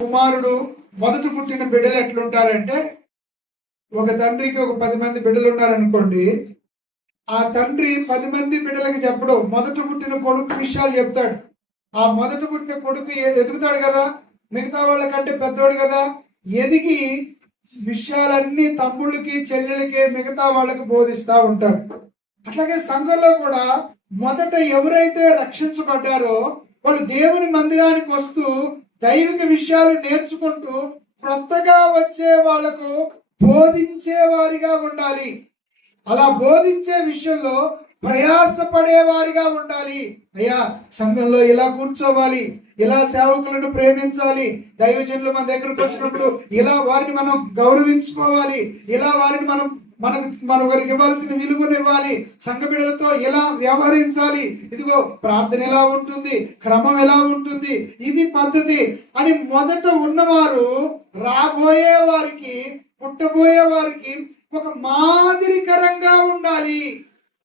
కుమారుడు మొదట పుట్టిన బిడ్డలు ఎట్లుంటారంటే, ఒక తండ్రికి ఒక 10 మంది బిడ్డలు ఉన్నారనుకోండి, ఆ తండ్రి 10 మంది బిడ్డలకి చెప్పడం, మొదట పుట్టిన కొడుకు విషయాలు చెప్తాడు. ఆ మొదట పుట్టిన కొడుకు ఎదుగుతాడు కదా, మిగతా వాళ్ళకంటే పెద్దోడు కదా, ఎదిగి విషయాలన్నీ తమ్ముళ్ళకి చెల్లెలకి మిగతా వాళ్ళకి బోధిస్తా ఉంటాడు. అట్లాగే సంఘంలో కూడా మొదట ఎవరైతే రక్షించబడ్డారో వాళ్ళు దేవుని మందిరానికి వస్తూ దైవిక విషయాలు నేర్చుకుంటూ కొత్తగా వచ్చే వాళ్ళకు బోధించే వారిగా ఉండాలి. అలా బోధించే విషయంలో ప్రయాసపడే వారిగా ఉండాలి. అయ్యా, సంఘంలో ఇలా కూర్చోవాలి, ఇలా సేవకులను ప్రేమించాలి, దైవజనులు మన దగ్గరకు వచ్చినప్పుడు ఇలా వారిని మనం గౌరవించుకోవాలి, ఇలా వారిని మనం ఒకరికి ఇవ్వాల్సిన విలువనివ్వాలి, సంఘ బిడ్డలతో ఎలా వ్యవహరించాలి, ఇదిగో ప్రార్థన ఎలా ఉంటుంది, క్రమం ఎలా ఉంటుంది, ఇది పద్ధతి అని మొదట ఉన్నవారు రాబోయే వారికి, పుట్టబోయే వారికి ఒక మాదిరికరంగా ఉండాలి.